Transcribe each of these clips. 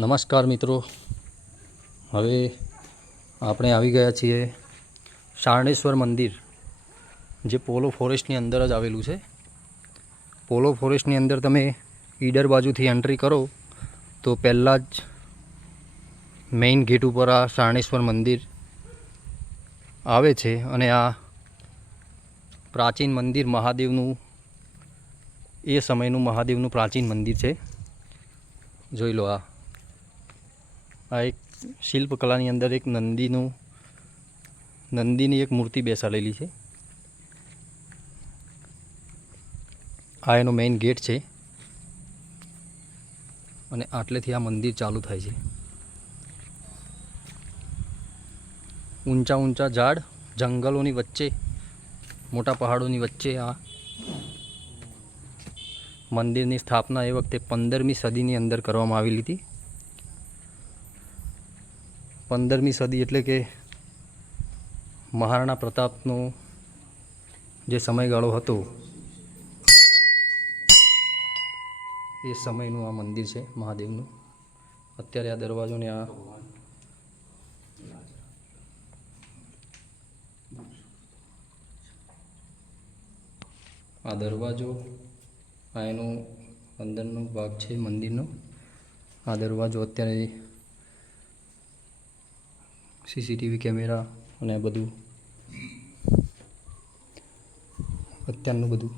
નમસ્કાર મિત્રો, હવે આપણે આવી ગયા છીએ શારણેશ્વર મંદિર, જે પોલો ફોરેસ્ટની અંદર જ આવેલું છે. પોલો ફોરેસ્ટની અંદર તમે ઈડર બાજુથી એન્ટ્રી કરો તો પહેલાં જ મેઇન ગેટ ઉપર આ શારણેશ્વર મંદિર આવે છે. અને આ પ્રાચીન મંદિર મહાદેવનું, એ સમયનું મહાદેવનું પ્રાચીન મંદિર છે. જોઈ લો, આ એક શિલ્પકલાની અંદર એક નંદીની એક મૂર્તિ બેસાડેલી છે. આ એનો મેઇન ગેટ છે અને આટલેથી આ મંદિર ચાલુ થાય છે. ઊંચા ઊંચા ઝાડ, જંગલોની વચ્ચે, મોટા પહાડોની વચ્ચે આ મંદિરની સ્થાપના એ વખતે 15મી સદીની અંદર કરવામાં આવેલી હતી. 15મી સદી એટલે કે મહારાણા પ્રતાપનો જે સમયગાળો હતો એ સમયનું આ મંદિર છે મહાદેવનું. અત્યારે આ દરવાજોને આ દરવાજો, આ એનો અંદરનો ભાગ છે મંદિરનો. આ દરવાજો અત્યારે સીસીટીવી કેમેરા અને આ બધું અત્યારનું બધું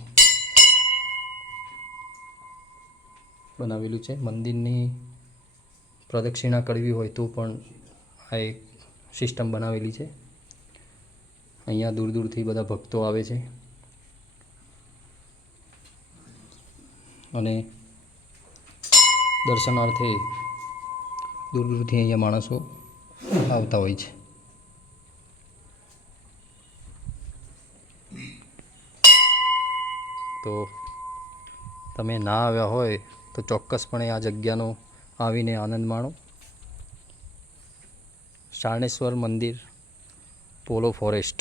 બનાવેલું છે. મંદિરની પ્રદક્ષિણા કરવી હોય તો પણ આ એક સિસ્ટમ બનાવેલી છે. અહીંયા દૂર દૂરથી બધા ભક્તો આવે છે અને દર્શનાર્થે દૂર દૂરથી અહીંયા માણસો આવતા હોય છે. તો તમે ના આવ્યા હોય તો ચોક્કસપણે આ જગ્યાનો આવીને આનંદ માણો. શારણેશ્વર મંદિર, પોલો ફોરેસ્ટ.